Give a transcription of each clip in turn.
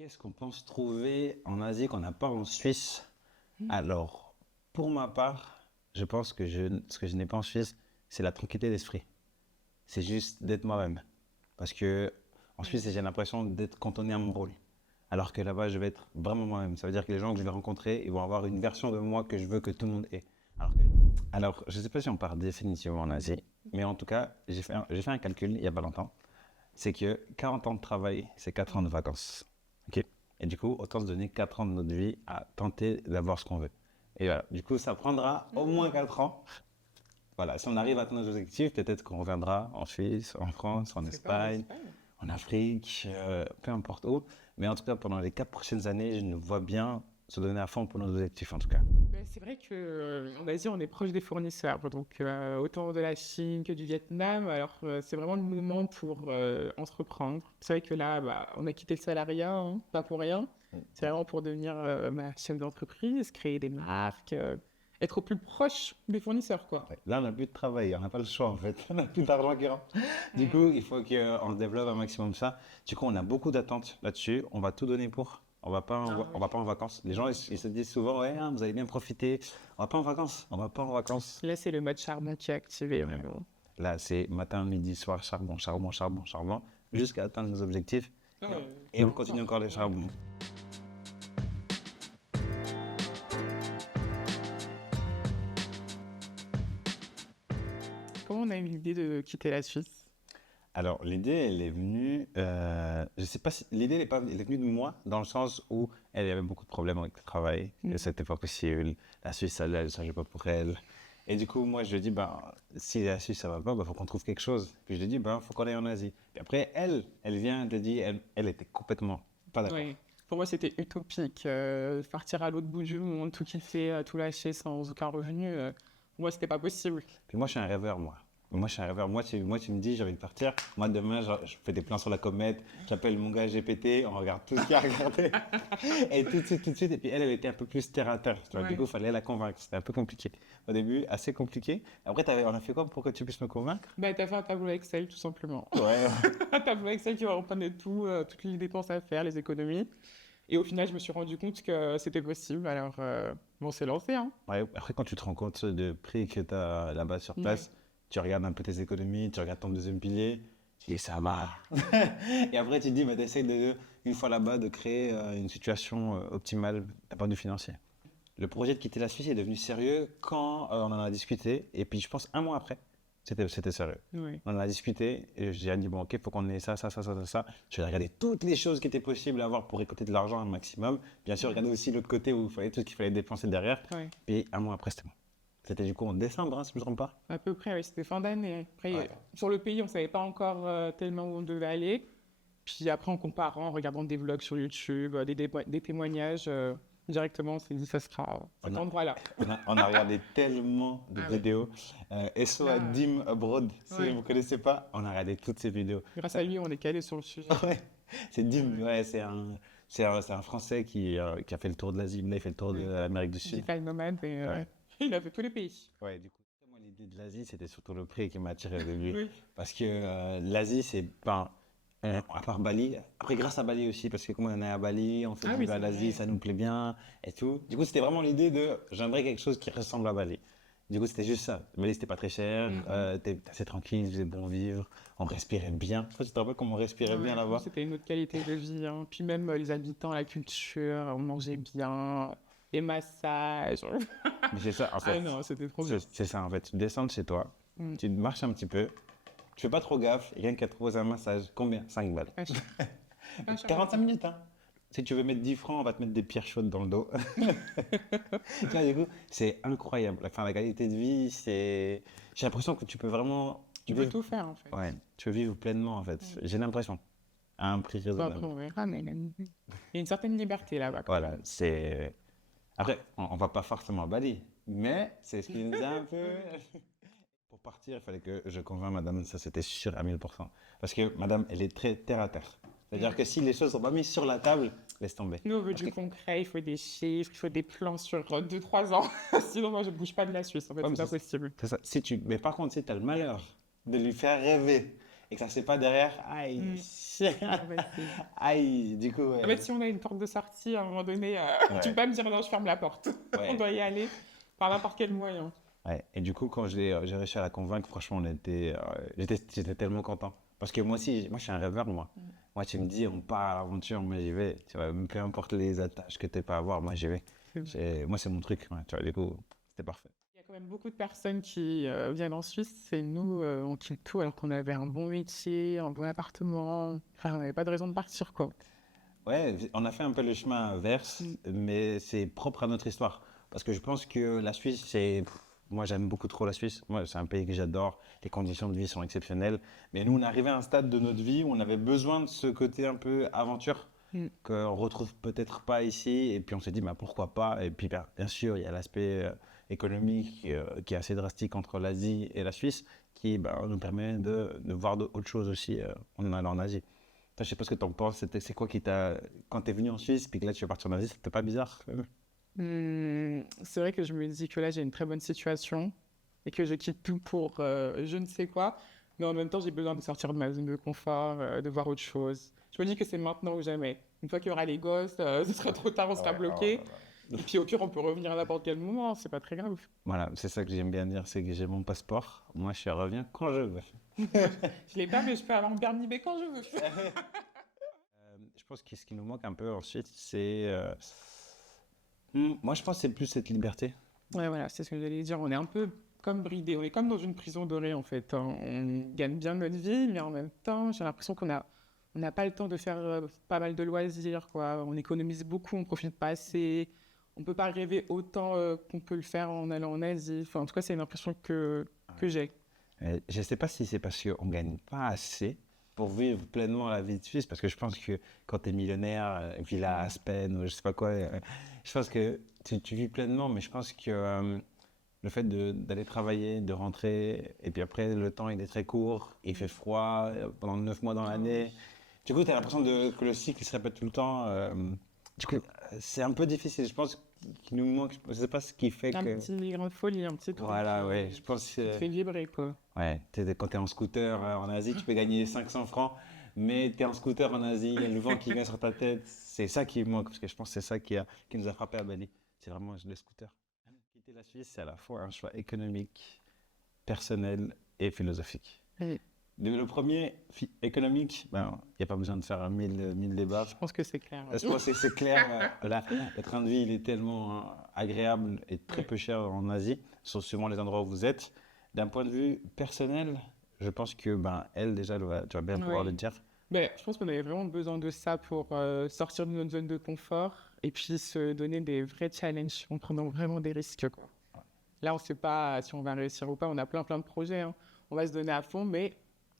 Qu'est-ce qu'on pense trouver en Asie qu'on n'a pas en Suisse? Alors, pour ma part, je pense que ce que je n'ai pas en Suisse, c'est la tranquillité d'esprit. C'est juste d'être moi-même. Parce que en Suisse, j'ai l'impression d'être cantonné à mon rôle. Alors que là-bas, je vais être vraiment moi-même. Ça veut dire que les gens que je vais rencontrer, ils vont avoir une version de moi que je veux que tout le monde ait. Alors, je ne sais pas si on part définitivement en Asie, mais en tout cas, j'ai fait un calcul il y a pas longtemps. C'est que 40 ans de travail, c'est 4 ans de vacances. Ok. Et du coup, autant se donner 4 ans de notre vie à tenter d'avoir ce qu'on veut. Et voilà. Du coup, ça prendra au moins 4 ans. Voilà. Si on arrive à atteindre nos objectifs, peut-être qu'on reviendra en Suisse, en France, en C'est pas en Espagne, Espagne. en Afrique, peu importe où. Mais en tout cas, pendant les 4 prochaines années, je nous vois bien se donner à fond pour nos objectifs, en tout cas. Mais c'est vrai que en Asie, on est proche des fournisseurs, donc autant de la Chine que du Vietnam. Alors c'est vraiment le moment pour entreprendre. C'est vrai que là, bah, on a quitté le salariat, hein, pas pour rien. C'est vraiment pour devenir chef d'entreprise, créer des marques, être au plus proche des fournisseurs, quoi. Ouais. Là, on n'a plus de travail, on n'a pas le choix en fait. On n'a plus d'argent qui rentre. Du coup, il faut qu'on développe un maximum ça. Du coup, on a beaucoup d'attentes là-dessus. On va tout donner pour. On va pas en vacances. Les gens, ils se disent souvent, ouais, hein, vous allez bien profiter. On va pas en vacances. On va pas en vacances. Là, c'est le mode charbon qui est activé, Ouais. vraiment. Là, c'est matin, midi, soir, charbon, charbon, charbon, charbon, jusqu'à atteindre nos objectifs. Ah, Et on continue encore les charbons. comment on a eu l'idée de quitter la Suisse? Alors, l'idée, elle est venue. Je sais pas si. L'idée, elle est venue de moi, dans le sens où elle avait beaucoup de problèmes avec le travail, et c'était pas possible. La Suisse, ça ne changeait pas pour elle. Et du coup, moi, je lui ai dit, ben, si la Suisse, ça va pas, ben, faut qu'on trouve quelque chose. Puis je lui ai dit, ben, faut qu'on aille en Asie. Puis après, elle vient, elle dit, elle était complètement pas d'accord. Oui. Pour moi, c'était utopique. Partir à l'autre bout du monde, tout kiffer, tout lâcher sans aucun revenu. Pour moi, c'était pas possible. Puis moi, je suis un rêveur, moi. Moi, je suis un rêveur. Moi, tu me dis, j'ai envie de partir. Moi, demain, je fais des plans sur la comète. J'appelle mon gars GPT. On regarde tout ce qu'il y a à regarder. Et tout de suite, tout de suite. Et puis, elle était un peu plus terre à terre. Tu vois. Du Ouais. coup, il fallait la convaincre. C'était un peu compliqué. Au début, assez compliqué. Après, on a fait quoi pour que tu puisses me convaincre? Bah, t'as fait un tableau Excel, tout simplement. Ouais. Un tableau Excel qui reprenait tout, toutes les dépenses à faire, les économies. Et au final, je me suis rendu compte que c'était possible. Alors, bon, on s'est lancé, hein. Ouais, après, quand tu te rends compte du prix que tu as là-bas sur Ouais. place, tu regardes un peu tes économies, tu regardes ton deuxième pilier, et ça va. Et après, tu te dis, mais tu essaies une fois là-bas de créer une situation optimale d'un point de vue financier. Le projet de quitter la Suisse est devenu sérieux quand on en a discuté, et puis je pense un mois après, c'était sérieux. Ouais. On en a discuté, et j'ai dit, bon, ok, il faut qu'on ait ça, ça, ça, ça, ça, ça. Je vais regarder toutes les choses qui étaient possibles à avoir pour récolter de l'argent un maximum. Bien sûr, regarder aussi l'autre côté où il fallait tout ce qu'il fallait dépenser derrière. Ouais. Puis un mois après, c'était bon. C'était du coup en décembre, hein, si je ne me trompe pas. À peu près, ouais, c'était fin d'année. Après, Ouais. sur le pays, on savait pas encore tellement où on devait aller. Puis après, en comparant, en regardant des vlogs sur YouTube, des témoignages, directement, on s'est dit, ça sera cet On a, endroit-là. on a regardé tellement de Ah ouais. vidéos. SO Là, Dim Abroad, si ouais. vous ne connaissez pas, on a regardé toutes ces vidéos. Grâce à lui, on est calé sur le sujet. Ouais, c'est Dim, ouais, c'est un Français qui a fait le tour de l'Asie, il a fait le tour de l'Amérique du Sud. Digital nomade, et Ouais. il a fait tous les pays. Ouais, du coup, moi, l'idée de l'Asie, c'était surtout le prix qui m'a attiré de lui. Oui. Parce que l'Asie, c'est pas. À part Bali, après grâce à Bali aussi, parce que comme on est à Bali, on fait Ah du oui, à c'est l'Asie, vrai. ça nous plaît bien et tout. Du coup, c'était vraiment l'idée de j'aimerais quelque chose qui ressemble à Bali. Du coup, c'était juste ça. Bali, c'était pas très cher, t'es assez tranquille, vous êtes bon vivre, on respirait bien. Toi, tu te rappelles comment on respirait bien Ouais, là-bas? c'était une autre qualité de vie, hein. Puis même les habitants, la culture, on mangeait bien, les massages. Mais c'est ça, en Ah fait. non, c'était trop bien. C'est ça, en fait. Tu descends de chez toi, Mm. tu marches un petit peu, tu fais pas trop gaffe, il y a quelqu'un qui a te proposé un massage. Combien? 5 balles. Ah, 45 minutes, hein. Si tu veux mettre 10 francs, on va te mettre des pierres chaudes dans le dos. Tu vois, du coup, c'est incroyable. Enfin, la qualité de vie, c'est. J'ai l'impression que tu peux vraiment. tu peux tout faire, en fait. Ouais, tu veux vivre pleinement, en fait. J'ai l'impression. À un prix Bon, après, raisonnable. on verra, mais il y a une certaine liberté là-bas, quand Voilà, même. c'est. Après, on va pas forcément à Bali, mais c'est ce qui nous a un peu. Pour partir, il fallait que je convainc madame, ça c'était sûr à 1000%. Parce que madame, elle est très terre à terre. C'est-à-dire que si les choses sont pas mises sur la table, laisse tomber. Nous, on veut Parce du que concret, il faut des chiffres, il faut des plans sur 2-3 ans. Sinon, moi, je bouge pas de la Suisse, en fait, ouais, mais c'est pas possible. c'est ça. Si tu... Mais par contre, si tu as le malheur de lui faire rêver et que ça se fait pas derrière, aïe, Mm. Ah bah, aïe, du coup, en fait, si on a une porte de sortie, à un moment donné, tu peux ouais, pas me dire non, je ferme la porte. On ouais, doit y aller par n'importe quel moyen. ouais. Et du coup, quand j'ai réussi à la convaincre, franchement, j'étais tellement content. Parce que moi aussi, moi, je suis un rêveur, moi. Mm. Moi, tu me dis, on part à l'aventure, moi, j'y vais. Tu vois, peu importe les attaches que tu peux avoir, moi, j'y vais. C'est vrai. Moi, c'est mon truc, ouais, tu vois, du coup, c'était parfait. Il y a quand même beaucoup de personnes qui viennent en Suisse et nous, on quitte tout alors qu'on avait un bon métier, un bon appartement. Enfin, on n'avait pas de raison de partir, quoi. Ouais, on a fait un peu le chemin inverse, Mm. mais c'est propre à notre histoire. Parce que je pense que la Suisse, moi, j'aime beaucoup trop la Suisse. Moi, c'est un pays que j'adore. Les conditions de vie sont exceptionnelles. Mais nous, on est arrivé à un stade de notre vie où on avait besoin de ce côté un peu aventure Mm. qu'on retrouve peut-être pas ici. Et puis, on s'est dit, bah, pourquoi pas? Et puis, bien sûr, il y a l'aspect économique qui est assez drastique entre l'Asie et la Suisse qui bah, nous permet de voir autre choses aussi en allant en Asie. Toi, je sais pas ce que tu en penses. C'est quoi qui t'a. Quand tu es venu en Suisse, puis que là tu es parti en Asie, c'était pas bizarre? C'est vrai que je me dis que là, j'ai une très bonne situation et que je quitte tout pour je ne sais quoi. Mais en même temps, j'ai besoin de sortir de ma zone de confort, de voir autre chose. Je me dis que c'est maintenant ou jamais. Une fois qu'il y aura les gosses, ce sera trop tard, on sera Ouais, oh bloqué. là là. Et puis au pire, on peut revenir à n'importe quel moment, c'est pas très grave. Voilà, c'est ça que j'aime bien dire, c'est que j'ai mon passeport. Moi, je reviens quand je veux. Je l'ai pas, mais je peux avoir mon permis B quand je veux. Je pense que ce qui nous manque un peu ensuite, c'est. Moi, je pense que c'est plus cette liberté. Ouais, voilà, c'est ce que j'allais dire. On est un peu comme bridé, on est comme dans une prison dorée en fait, hein. On gagne bien notre vie, mais en même temps, j'ai l'impression on n'a pas le temps de faire pas mal de loisirs, quoi. On économise beaucoup, on profite pas assez. On peut pas rêver autant qu'on peut le faire en allant en Asie. Enfin, en tout cas, c'est une impression que j'ai. Je ne sais pas si c'est parce qu'on ne gagne pas assez pour vivre pleinement la vie de Suisse, parce que je pense que quand tu es millionnaire, villa Aspen ou je sais pas quoi, je pense que tu vis pleinement, mais je pense que le fait d'aller travailler, de rentrer, et puis après, le temps il est très court, il fait froid pendant 9 mois dans l'année. Du coup, tu as l'impression que le cycle il se répète tout le temps. Du coup, c'est un peu difficile. Je pense qu'il nous manque, je ne sais pas ce qui fait Un que. petit grain de folie, un petit truc Voilà, ouais, je pense qui te fait vibrer, quoi. ouais, quand tu es en scooter en Asie, tu peux gagner 500 francs, mais tu es en scooter en Asie, il y a le vent qui vient sur ta tête. C'est ça qui manque, parce que je pense que c'est ça qui nous a frappé à Bali. C'est vraiment le scooter. Quitter la Suisse, c'est à la fois un choix économique, personnel et philosophique. Et Le premier, économique, ben, il n'y a pas besoin de faire 1000 débats. je pense que c'est clair. Je pense que c'est clair, là, le train de vie, il est tellement agréable et très Ouais. peu cher en Asie, sauf suivant les endroits où vous êtes. D'un point de vue personnel, je pense que ben, elle, déjà, tu vas bien pouvoir le Oui. dire. Ben, je pense qu'on avait vraiment besoin de ça pour sortir de notre zone de confort et puis se donner des vrais challenges en prenant vraiment des risques, quoi. Là, on ne sait pas si on va réussir ou pas. On a plein de projets, hein. On va se donner à fond, mais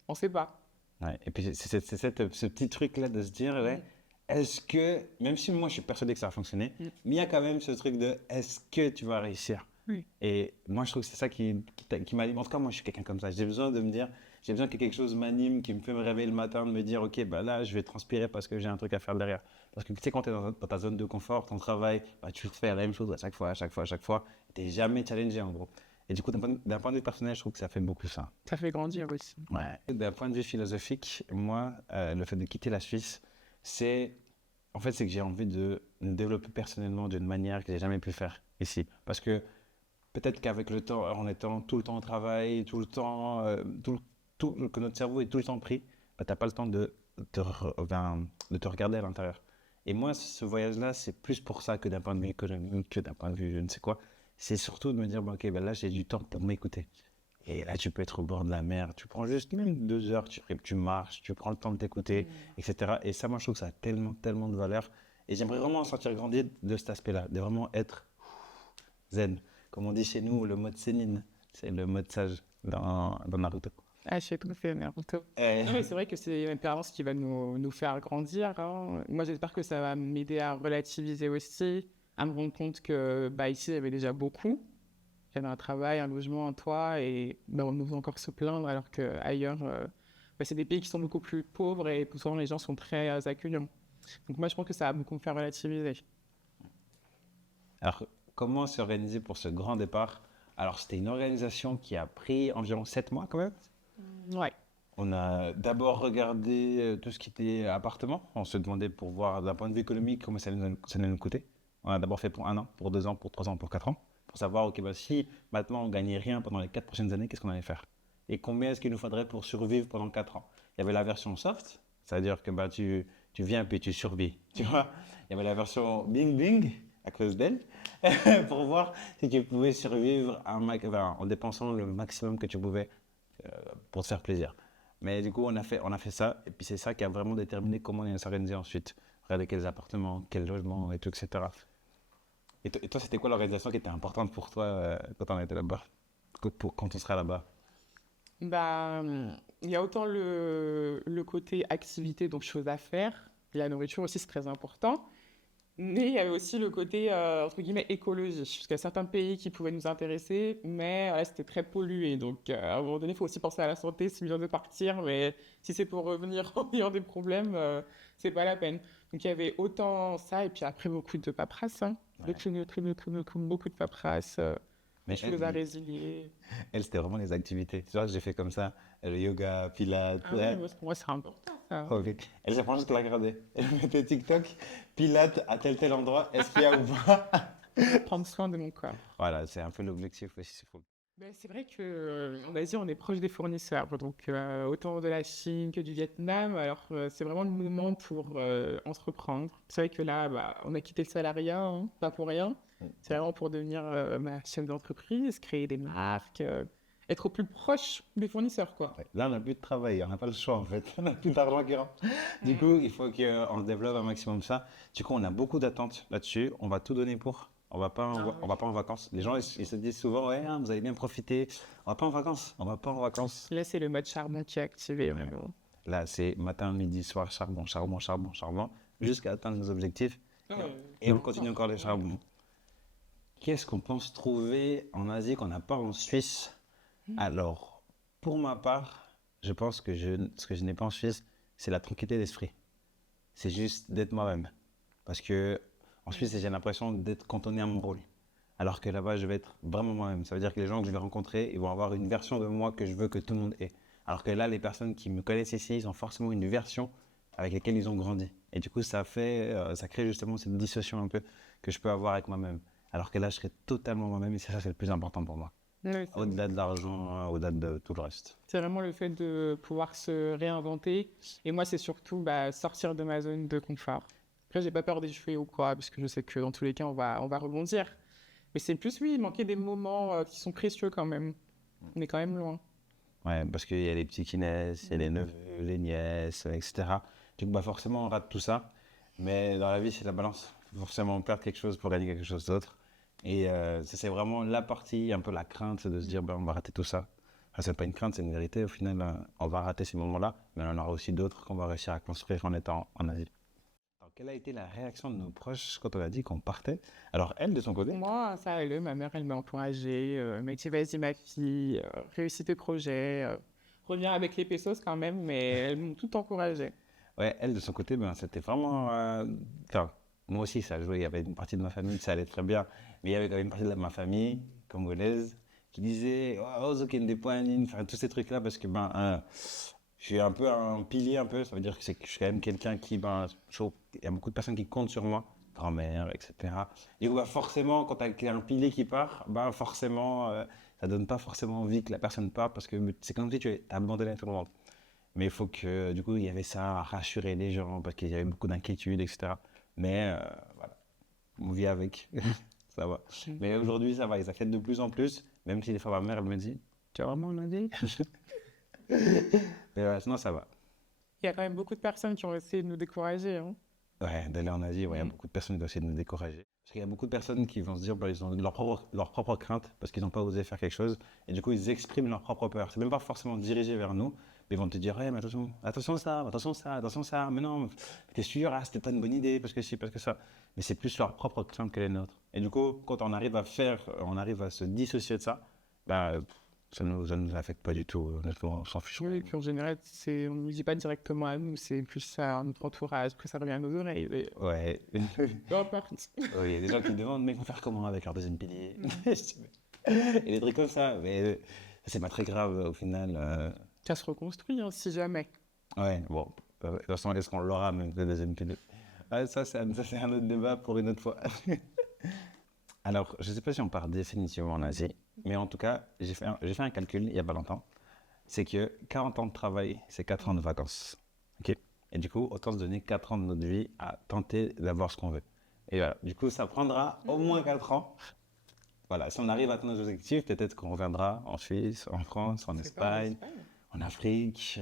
on ne sait pas. Ouais. Et puis, ce petit truc-là de se dire, ouais, Mm. est-ce que, même si moi, je suis persuadé que ça va fonctionner, Mm. mais il y a quand même ce truc de, est-ce que tu vas réussir? Oui. Et moi, je trouve que c'est ça qui m'anime. En tout cas, moi, je suis quelqu'un comme ça. J'ai besoin de me dire, j'ai besoin que quelque chose m'anime, qui me fait me réveiller le matin, de me dire, OK, bah là, je vais transpirer parce que j'ai un truc à faire derrière. Parce que tu sais, quand tu es dans ta zone de confort, ton travail, bah, tu fais la même chose à chaque fois, à chaque fois, à chaque fois. Tu n'es jamais challengé, en gros. Et du coup, d'un point de vue personnel, je trouve que ça fait beaucoup ça. Ça fait grandir aussi. Ouais. D'un point de vue philosophique, moi, le fait de quitter la Suisse, c'est c'est que j'ai envie de me développer personnellement d'une manière que j'ai jamais pu faire ici. Parce que peut-être qu'avec le temps, en étant tout le temps au travail, tout le temps, que notre cerveau est tout le temps pris, bah, tu n'as pas le temps de te regarder à l'intérieur. Et moi, ce voyage-là, c'est plus pour ça que d'un point de vue économique, que d'un point de vue je ne sais quoi. C'est surtout de me dire, bon, ok, ben là, j'ai du temps pour m'écouter. Et là, tu peux être au bord de la mer, tu prends juste même 2 heures, tu marches, tu prends le temps de t'écouter, etc. Et ça, moi, je trouve que ça a tellement de valeur. Et j'aimerais vraiment en sortir grandi de cet aspect-là, de vraiment être zen. Comme on dit chez nous, le mode sénine, c'est le mode sage dans Naruto. Ah, je sais tout fait, Naruto. Eh, Non, mais c'est vrai que c'est une expérience qui va nous faire grandir, hein. Moi, j'espère que ça va m'aider à relativiser aussi, à me rendre compte que bah, ici, il y avait déjà beaucoup. J'avais un travail, un logement, un toit, et bah, on nous fait encore se plaindre, alors qu'ailleurs, bah, c'est des pays qui sont beaucoup plus pauvres et souvent les gens sont très accueillants. Donc moi, je pense que ça va beaucoup me faire relativiser. Alors, comment s'organiser pour ce grand départ? Alors, c'était une organisation qui a pris environ 7 mois quand même. Ouais. On a d'abord regardé tout ce qui était appartement. On se demandait pour voir d'un point de vue économique comment ça allait nous coûter. On a d'abord fait pour 1 an, pour 2 ans, pour 3 ans, pour 4 ans. Pour savoir, ok, bah, si maintenant on gagnait rien pendant les 4 prochaines années, qu'est-ce qu'on allait faire? Et combien est-ce qu'il nous faudrait pour survivre pendant 4 ans? Il y avait la version soft, c'est-à-dire que bah, tu viens puis tu survis. Tu vois? Il y avait la version bing bing à cause d'elle pour voir si tu pouvais survivre en dépensant le maximum que tu pouvais pour te faire plaisir. Mais du coup, on a fait ça, et puis c'est ça qui a vraiment déterminé comment on allait s'organiser ensuite. Regarder quels appartements, quels logements, et tout, etc. Et toi, c'était quoi l'organisation qui était importante pour toi quand on était là-bas, quand on sera là-bas? Bah, il y a autant le côté activité, donc choses à faire. La nourriture aussi, c'est très important. Mais il y avait aussi le côté, entre guillemets, écologie. Parce qu'il y a certains pays qui pouvaient nous intéresser, mais ouais, c'était très pollué. Donc, à un moment donné, il faut aussi penser à la santé, c'est bien de partir, mais si c'est pour revenir en ayant des problèmes, c'est pas la peine. Donc, il y avait autant ça, et puis après, beaucoup de paperasse, hein. Ouais. Beaucoup de paperasse, des Mais choses à résilier. elle, c'était vraiment les activités. Tu vois, j'ai fait comme ça, le yoga, pilates, Ah oui, ouais. moi, pour moi, c'est important, ça. Ok. Elle, j'ai juste la regarder. Elle mettait TikTok, pilates à tel endroit, est-ce qu'il y a ou pas? Prendre soin de mon corps. Voilà, c'est un peu l'objectif aussi. Ben, c'est vrai que en Asie, on est proche des fournisseurs, donc autant de la Chine que du Vietnam. Alors, c'est vraiment le moment pour entreprendre. C'est vrai que là, bah, on a quitté le salariat, hein, pas pour rien. C'est vraiment pour devenir chef d'entreprise, créer des marques, être au plus proche des fournisseurs, quoi. Ouais. Là, on n'a plus de travail, on n'a pas le choix en fait. On n'a plus d'argent qui rentre. Du Mm. coup, il faut qu'on développe un maximum ça. Du coup, on a beaucoup d'attentes là-dessus. On va tout donner pour. Ah On oui. va pas en vacances. Les gens, ils se disent souvent, ouais, hein, vous allez bien profiter. On va pas en vacances. On va pas en vacances. Là, c'est le mode charbon qui est activé, Ouais. vraiment. Là, c'est matin, midi, soir, charbon, charbon, charbon, charbon, jusqu'à atteindre nos objectifs. Et on continue encore les charbons. Qu'est-ce qu'on pense trouver en Asie qu'on n'a pas en Suisse? Alors, pour ma part, je pense que ce que je n'ai pas en Suisse, c'est la tranquillité d'esprit. C'est juste d'être moi-même. Parce que en Suisse, j'ai l'impression d'être cantonné à mon rôle. Alors que là-bas, je vais être vraiment moi-même. Ça veut dire que les gens que je vais rencontrer, ils vont avoir une version de moi que je veux que tout le monde ait. Alors que là, les personnes qui me connaissent ici, ils ont forcément une version avec laquelle ils ont grandi. Et du coup, ça crée justement cette dissociation un peu que je peux avoir avec moi-même. Alors que là, je serai totalement moi-même et ça, c'est le plus important pour moi. Oui, c'est vrai. Au-delà de l'argent, au-delà de tout le reste. C'est vraiment le fait de pouvoir se réinventer. Et moi, c'est surtout bah, sortir de ma zone de confort. Après, j'ai pas peur d'échouer ou quoi, parce que je sais que dans tous les cas, on va rebondir. Mais c'est plus, oui, manquer des moments qui sont précieux quand même. On est quand même loin. Ouais, parce qu'il y a les petits qui naissent, il y a les neveux, les nièces, etc. Du coup, bah forcément, on rate tout ça. Mais dans la vie, c'est la balance. Faut forcément perdre quelque chose pour gagner quelque chose d'autre. Et ça, c'est vraiment la partie, un peu la crainte, c'est de se dire, ben, on va rater tout ça. Enfin, c'est pas une crainte, c'est une vérité. Au final, on va rater ces moments-là, mais on en aura aussi d'autres qu'on va réussir à construire en étant en Asie. Alors, quelle a été la réaction de nos proches quand on a dit qu'on partait? Alors, elle, de son côté, Moi, ça allait. Ma mère, elle m'a encouragée. Elle m'a dit, vas-y, ma fille, réussis tes projets. Reviens avec les pesos quand même, mais elles m'ont tout encouragée. ouais, elle, de son côté, ben, c'était vraiment. Enfin, moi aussi, ça a joué. Il y avait une partie de ma famille, ça allait très bien. Mais il y avait quand même une partie de ma famille congolaise qui disait oh, Zokende Poanine, enfin, tous ces trucs-là, parce que ben, je suis un peu un pilier, un peu. Ça veut dire que je suis quand même quelqu'un qui. Ben, il y a beaucoup de personnes qui comptent sur moi, grand-mère, etc. Et bah, forcément, quand tu as un pilier qui part, ben, forcément, ça donne pas forcément envie que la personne parte, parce que c'est comme si tu as abandonné tout le monde. Mais il faut que, du coup, il y avait ça à rassurer les gens parce qu'il y avait beaucoup d'inquiétudes, etc. Mais voilà, on vit avec, ça va. Mm. Mais aujourd'hui, ça va, ils acceptent de plus en plus, même si des fois ma mère, elle me dit, tu as vraiment lundi? Mais sinon, ça va. Il y a quand même beaucoup de personnes qui ont essayé de nous décourager, hein. Ouais, d'aller en Asie, ouais, il y a Mm. beaucoup de personnes qui doivent essayer de nous décourager. Parce qu'il y a beaucoup de personnes qui vont se dire, bah, ils ont leur propre crainte parce qu'ils n'ont pas osé faire quelque chose. Et du coup, ils expriment leur propre peur. C'est même pas forcément dirigé vers nous, mais ils vont te dire, ouais, mais attention, attention ça, mais non, t'es sûr, ah, c'était pas une bonne idée, parce que si, parce que ça. Mais c'est plus leur propre crainte que les nôtres. Et du coup, quand on arrive à se dissocier de ça, bah, ça nous affecte pas du tout, honnêtement, on s'en fiche. Oui, et puis en général, on ne nous dit pas directement à nous, c'est plus à notre entourage que ça revient à nos oreilles. Mais Ouais. peu importe. Oui, il y a des gens qui me demandent, mais ils vont faire comment avec leur deuxième pilier? Et des trucs comme ça. Mais c'est pas très grave au final. Ça se reconstruit, hein, si jamais. Ouais, bon, de toute façon, est-ce qu'on l'aura même le deuxième pilote? Ah, ça, c'est un autre débat pour une autre fois. Alors, je ne sais pas si on part définitivement en Asie, mais en tout cas, j'ai fait un calcul il n'y a pas longtemps. C'est que 40 ans de travail, c'est 4 ans de vacances. Ok. Et du coup, autant se donner 4 ans de notre vie à tenter d'avoir ce qu'on veut. Et voilà, du coup, ça prendra au moins 4 ans. Voilà, si on arrive à atteindre nos objectifs, peut-être qu'on reviendra en Suisse, en France, en C'est pas en Espagne, Espagne. en Afrique,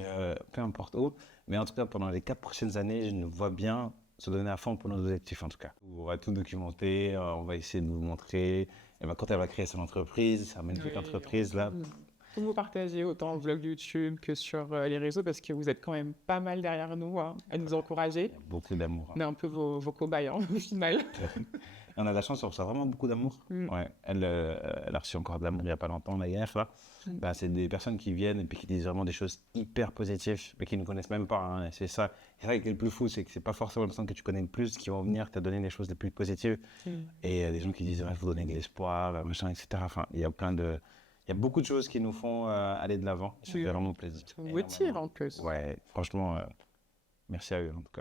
peu importe où. Mais en tout cas, pendant les 4 prochaines années, je nous vois bien se donner à fond pour nos objectifs, en tout cas. On va tout documenter, on va essayer de vous montrer. Et ben, quand elle va créer son entreprise, sa magnifique Oui, entreprise, là, faut vous partager autant au vlog YouTube que sur les réseaux parce que vous êtes quand même pas mal derrière nous, hein, à nous encourager. il y a beaucoup d'amour. On est un peu vos cobayes, hein, au final. Et on a de la chance, on reçoit vraiment beaucoup d'amour. Mm. Ouais, elle a reçu encore de l'amour il n'y a pas longtemps, d'ailleurs. Là. Bah, c'est des personnes qui viennent et puis qui disent vraiment des choses hyper positives, mais qui ne connaissent même pas. Hein. Et c'est ça qui est le plus fou, c'est que c'est pas forcément les personnes que tu connais le plus qui vont venir te donner les choses les plus positives. Mm. Et des gens qui disent, ouais, il faut donner de l'espoir, machin, etc. Enfin, il y a il y a beaucoup de choses qui nous font aller de l'avant. Ça fait vraiment plaisir. Ça vous motive en plus. Ouais, franchement, merci à eux en tout cas.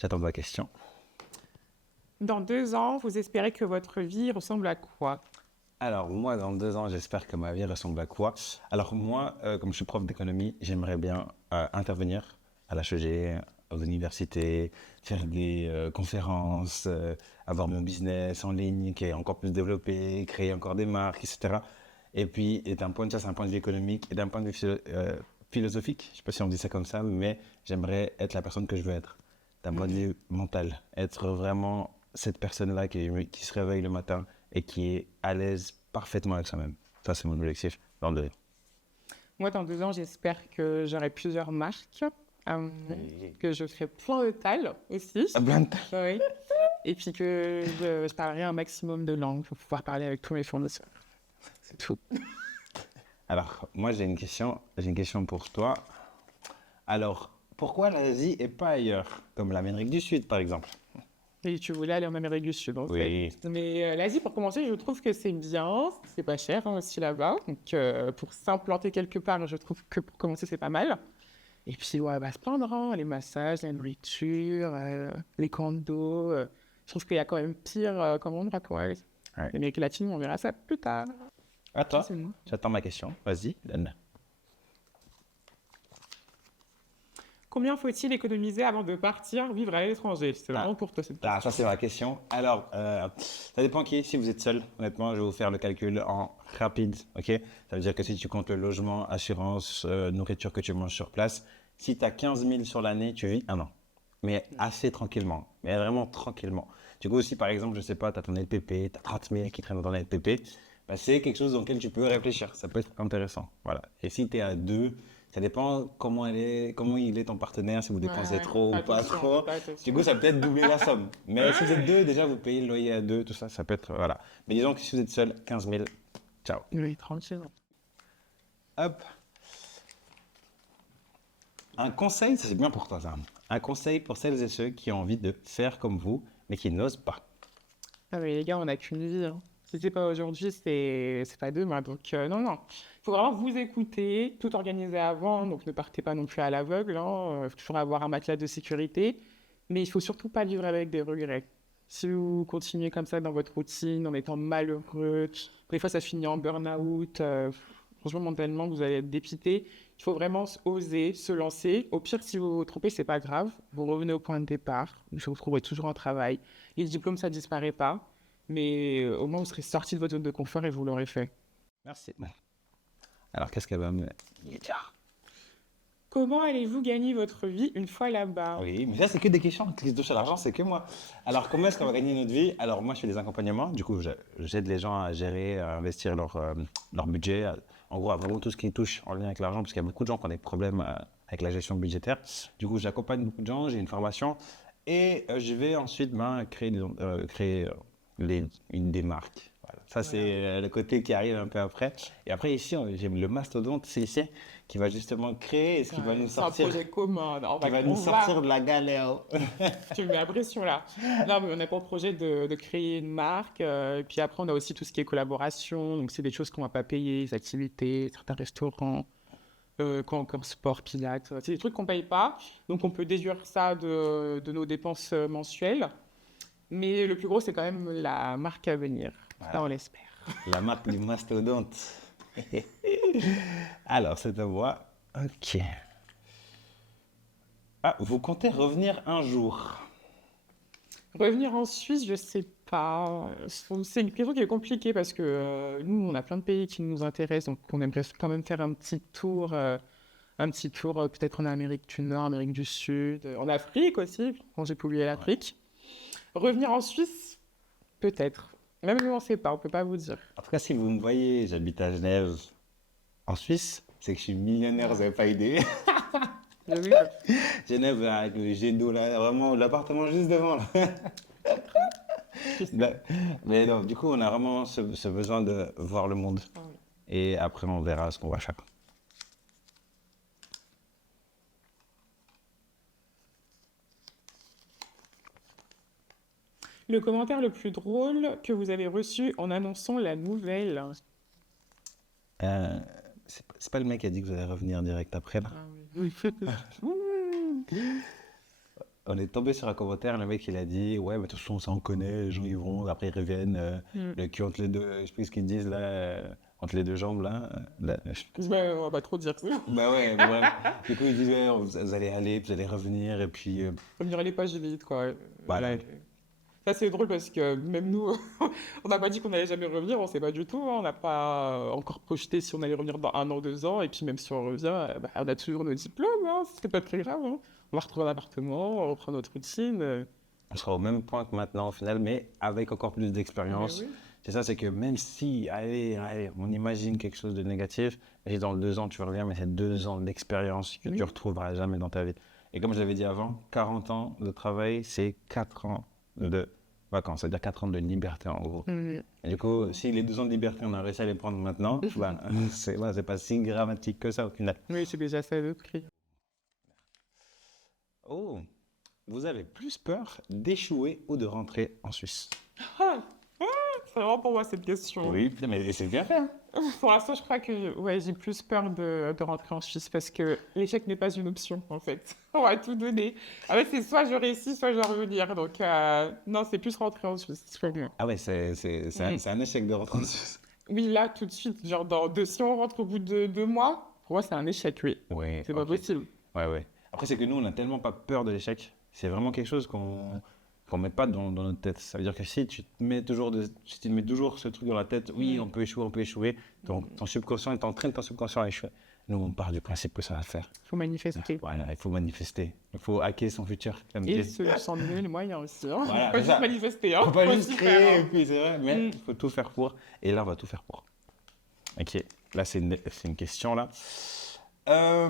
J'attends ma question. Dans 2 ans, vous espérez que votre vie ressemble à quoi? Alors, moi, dans 2 ans, j'espère que ma vie ressemble à quoi? Alors, moi, comme je suis prof d'économie, j'aimerais bien intervenir à l'HEG, aux universités, faire des conférences, avoir mon business en ligne qui est encore plus développé, créer encore des marques, etc. Et puis, ça, c'est un point de vue économique et d'un point de vue philosophique, je ne sais pas si on dit ça comme ça, mais j'aimerais être la personne que je veux être, d'un point de vue mental, être vraiment cette personne-là qui se réveille le matin et qui est à l'aise parfaitement avec soi-même. Ça, c'est mon objectif dans le... Moi, dans 2 ans, j'espère que j'aurai plusieurs marques, que je ferai plein de tales aussi. Oui. Et puis que je parlerai un maximum de langues pour pouvoir parler avec tous mes fournisseurs. C'est tout. Alors, moi, j'ai une question pour toi. Alors, pourquoi l'Asie et pas ailleurs, comme l'Amérique du Sud, par exemple? Et tu voulais aller en Amérique du Sud, en Oui. fait. Mais l'Asie, pour commencer, je trouve que c'est bien. C'est pas cher hein, aussi là-bas. Donc, pour s'implanter quelque part, je trouve que pour commencer, c'est pas mal. Et puis, ouais, bah, se prendre, hein, les massages, la nourriture, les condos. Je trouve qu'il y a quand même pire comme endroit, quoi. Ouais. L'Amérique latine, on verra ça plus tard. À toi, C'est moi. j'attends ma question. Vas-y, donne. Combien faut-il économiser avant de partir vivre à l'étranger? C'est vraiment pour toi cette question. Ça, c'est ma question. Alors, ça dépend qui. Si vous êtes seul, honnêtement, je vais vous faire le calcul en rapide. Ok. Ça veut dire que si tu comptes le logement, assurance, nourriture que tu manges sur place, si tu as 15 000 sur l'année, tu vis un an. Mais assez tranquillement. Mais vraiment tranquillement. Du coup, aussi, par exemple, je sais pas, tu as ton LPP, tu as 30 000 qui traînent dans ton LPP, bah, c'est quelque chose dans lequel tu peux réfléchir. Ça peut être intéressant. Voilà. Et si tu es à deux, ça dépend comment il est ton partenaire, si vous dépensez Ouais, trop ou pas attention, trop. attention. Du coup, ça peut peut-être doubler la somme. Mais si vous êtes deux, déjà, vous payez le loyer à deux, tout ça, ça peut être. Voilà. Mais disons que si vous êtes seul, 15 000, ciao. Oui, 36 ans. Hop. Un conseil, ça c'est bien pour toi, ça. Un conseil pour celles et ceux qui ont envie de faire comme vous, mais qui n'osent pas. Ah mais les gars, on n'a qu'une vie. Hein. Si c'est pas aujourd'hui, c'est pas demain. Donc non, non. Il faut vraiment vous écouter, tout organiser avant. Donc ne partez pas non plus à l'aveugle. Il faut toujours avoir un matelas de sécurité. Mais il faut surtout pas vivre avec des regrets. Si vous continuez comme ça dans votre routine, en étant malheureux, des fois ça finit en burn-out. Franchement, mentalement, vous allez être dépité. Il faut vraiment oser se lancer. Au pire, si vous vous trompez, c'est pas grave. Vous revenez au point de départ. Vous trouverez toujours un travail. Et le diplôme, ça disparaît pas. Mais au moins, vous serez sorti de votre zone de confort et vous l'aurez fait. Merci. Alors, qu'est-ce qu'elle va me dire? Comment allez-vous gagner votre vie une fois là-bas? Oui, mais là, c'est que des questions qui touchent à l'argent, c'est que moi. Alors, comment est-ce qu'on va gagner notre vie? Alors, moi, je fais des accompagnements. Du coup, j'aide les gens à gérer, à investir leur budget. En gros, à vraiment tout ce qui touche en lien avec l'argent, parce qu'il y a beaucoup de gens qui ont des problèmes avec la gestion budgétaire. Du coup, j'accompagne beaucoup de gens, j'ai une formation. Et je vais ensuite créer des marques. Voilà. Ça, c'est le côté qui arrive un peu après. Et après, ici, j'ai le mastodonte, c'est ici, qui va justement créer, ce qui va Ouais, nous c'est un sortir, projet commun. qui va nous sortir de la galère. Tu me mets la pression là. Non, mais on a pour projet de créer une marque. Et puis après, on a aussi tout ce qui est collaboration. Donc, c'est des choses qu'on va pas payer, les activités, certains restaurants, comme sport, pilates. C'est des trucs qu'on paye pas. Donc, on peut déduire ça de nos dépenses mensuelles. Mais le plus gros, c'est quand même la marque à venir. Ça, Voilà, on l'espère. la marque du mastodonte. Alors, c'est à moi. Ok. Ah, vous comptez revenir un jour? Revenir en Suisse, je sais pas. C'est une question qui est compliquée parce que nous, on a plein de pays qui nous intéressent, donc on aimerait quand même faire un petit tour peut-être en Amérique du Nord, Amérique du Sud, en Afrique aussi, quand j'ai pu oublier Ouais. l'Afrique. Revenir en Suisse, peut-être. Même nous, on sait pas, on peut pas vous dire. En tout cas, si vous me voyez, j'habite à Genève, en Suisse, c'est que je suis millionnaire, vous n'avez pas idée. Oui. Genève, avec le jet d'eau là, vraiment, l'appartement juste devant là. Là. Mais non, du coup, on a vraiment ce besoin de voir le monde. Ah oui. Et après, on verra ce qu'on va faire. Le commentaire le plus drôle que vous avez reçu en annonçant la nouvelle. Euh, c'est pas le mec qui a dit que vous allez revenir direct après là. Ah oui. On est tombé sur un commentaire, le mec il a dit ouais, mais de toute façon ça on connaît, les gens ils vont, après ils reviennent, Mm. le cul entre les deux, je sais plus ce qu'ils disent là, entre les deux jambes là. Ben, on va pas trop dire ça. Bah ouais, bref. Du coup ils disent ouais, vous allez aller, vous allez revenir, et puis Revenir les pages vite, quoi. voilà. Ça, c'est drôle parce que même nous, on n'a pas dit qu'on allait jamais revenir, on sait pas du tout, hein. On n'a pas encore projeté si on allait revenir dans 1 an, 2 ans. Et puis même si on revient, bah, on a toujours nos diplômes, hein. C'était pas très grave, hein. On va retrouver un appartement, on reprend notre routine. On sera au même point que maintenant au final, mais avec encore plus Mais d'expérience. oui. C'est ça, c'est que même si, allez, on imagine quelque chose de négatif, et dans 2 ans tu reviens, mais c'est 2 ans d'expérience que Oui. tu retrouveras jamais dans ta vie. Et comme je l'avais dit avant, 40 ans de travail, c'est 4 ans de vacances, c'est-à-dire 4 ans de liberté en gros. Mm. Et du coup, si les 2 ans de liberté, on a réussi à les prendre maintenant, bah, c'est pas si dramatique que ça au final. Oui, c'est déjà ça de prix. Oh, vous avez plus peur d'échouer ou de rentrer en Suisse? Ah, c'est vraiment pour moi cette question. Oui, mais c'est bien fait, hein. Pour l'instant, je crois que ouais, j'ai plus peur de rentrer en Suisse parce que l'échec n'est pas une option, en fait. On va tout donner. En fait, c'est soit je réussis, soit je dois revenir. Donc, non, c'est plus rentrer en Suisse. Très bien. Ah ouais, c'est un échec de rentrer en Suisse. Oui, là, tout de suite, genre, si on rentre au bout de 2 mois, pour moi, c'est un échec, oui. Ouais, C'est pas ok. possible. Ouais, ouais. Après, c'est que nous, on n'a tellement pas peur de l'échec. C'est vraiment quelque chose qu'on met pas dans notre tête. Ça veut dire que si tu te mets toujours, si tu te mets toujours ce truc dans la tête, oui, on peut échouer, ton subconscient est en train de ton subconscient à échouer. Nous, on part du principe que ça va le faire. Il faut manifester. Voilà, il faut manifester. Il faut hacker son futur. Comme Et dit. s'en donner les moyens aussi. Hein. Voilà, Faut pas c'est juste ça. manifester. Hein. Faut pas Faut juste aussi créer, faire, et hein. puis c'est vrai, mais Mm. il faut tout faire pour. Et là, on va tout faire pour. Ok, là, c'est une question là. Euh,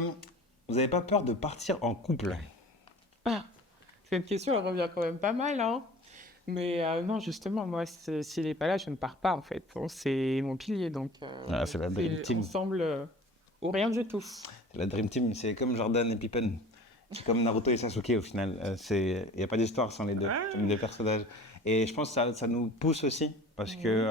vous n'avez pas peur de partir en couple? Ah, c'est une question, elle revient quand même pas mal, hein. Mais non, justement, moi, s'il n'est pas là, je ne pars pas, en fait. Bon, c'est mon pilier, donc Ah, c'est la Dream Team. ensemble ou rien du tout. La Dream Team, c'est comme Jordan et Pippen. C'est comme Naruto et Sasuke au final. Il n'y a pas d'histoire sans les deux, les deux personnages. Et je pense que ça nous pousse aussi parce que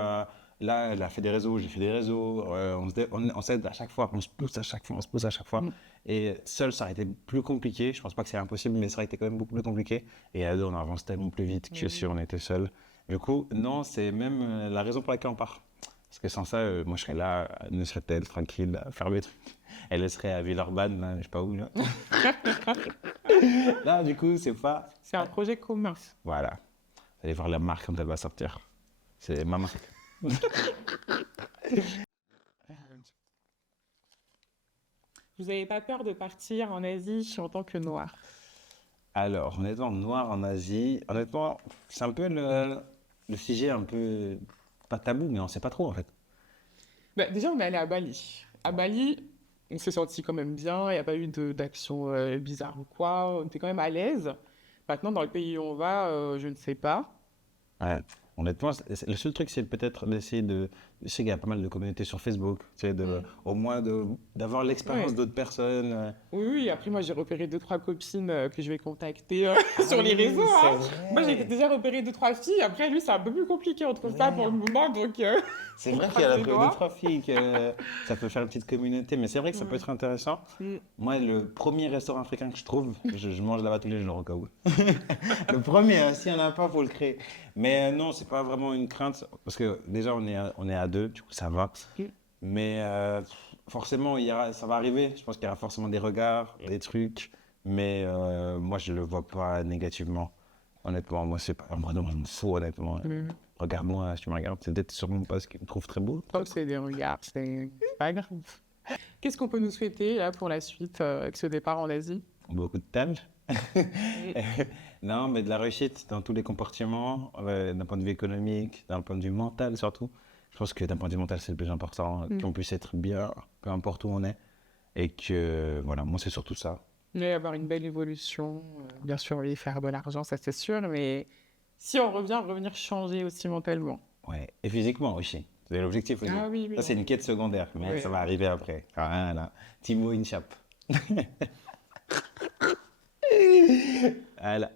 là, elle a fait des réseaux, j'ai fait des réseaux. On s'aide à chaque fois, on se pousse à chaque fois, on se pousse à chaque fois. Mm. Et seul, ça aurait été plus compliqué. Je pense pas que c'est impossible, mais ça aurait été quand même beaucoup plus compliqué. Et à deux, on avance tellement plus vite que si on était seul. Du coup, non, c'est même la raison pour laquelle on part. Parce que sans ça, moi, je serais là, ne serait-elle tranquille, à faire mes trucs. Elle serait à Villeurbanne, là, je sais pas où, là. Là, du coup, c'est pas... C'est un projet commun. Voilà. Vous allez voir la marque quand elle va sortir. C'est ma marque. Vous n'avez pas peur de partir en Asie en tant que noir? Alors, honnêtement, noir en Asie, honnêtement, c'est un peu le sujet un peu... Pas tabou, mais on sait pas trop, en fait. Bah, déjà, on est allé à Bali. À Bali, on s'est senti quand même bien, il n'y a pas eu d'action bizarre ou quoi. On était quand même à l'aise. Maintenant, dans le pays où on va, je ne sais pas. Ouais. Honnêtement, le seul truc, c'est peut-être d'essayer de. Je sais qu'il y a pas mal de communautés sur Facebook, tu sais, au moins d'avoir l'expérience Ouais. d'autres personnes. Oui, oui, après moi j'ai repéré deux, trois copines que je vais contacter Ah sur les réseaux, oui, c'est hein. Moi j'ai vrai. déjà repéré deux, trois filles, après lui c'est un peu plus compliqué, on trouve ça pour le Ouais. moment, donc C'est on vrai qu'il y a croise la les deux, doigts. trois filles que ça peut faire une petite communauté, mais c'est vrai que ça peut Ouais. être intéressant. Mm. Moi, le premier restaurant africain que je trouve, je mange là-bas tous les jours au cas où. Le premier, hein, s'il n'y en a pas, il faut le créer. Mais non, c'est pas vraiment une crainte, parce que déjà, on est à deux, du coup, ça va. Mm. Mais forcément, ça va arriver. Je pense qu'il y aura forcément des regards, des trucs. Mais moi, je le vois pas négativement. Honnêtement, moi, c'est pas. Vraiment, je me fous, honnêtement. Mm. Regarde-moi, si tu me regardes, c'est peut-être sur mon poste qui me trouve très beau. Tant que c'est des regards, c'est pas grave. Qu'est-ce qu'on peut nous souhaiter là pour la suite avec ce départ en Asie? Beaucoup de talent. Mm. Non, mais de la réussite dans tous les compartiments, d'un point de vue économique, d'un point de vue mental surtout. Je pense que d'un point de vue mental, c'est le plus important, Mm. qu'on puisse être bien, peu importe où on est. Et que, voilà, moi, c'est surtout ça. Mais avoir une belle évolution, bien sûr, oui, faire de l'argent, ça c'est sûr, mais si on revient, revenir changer aussi mentalement. Ouais. Et physiquement aussi. C'est l'objectif aussi. Ah oui, oui. Ça, c'est une quête secondaire, mais Ouais. ça va arriver après. Voilà. Timo Inchap. Voilà.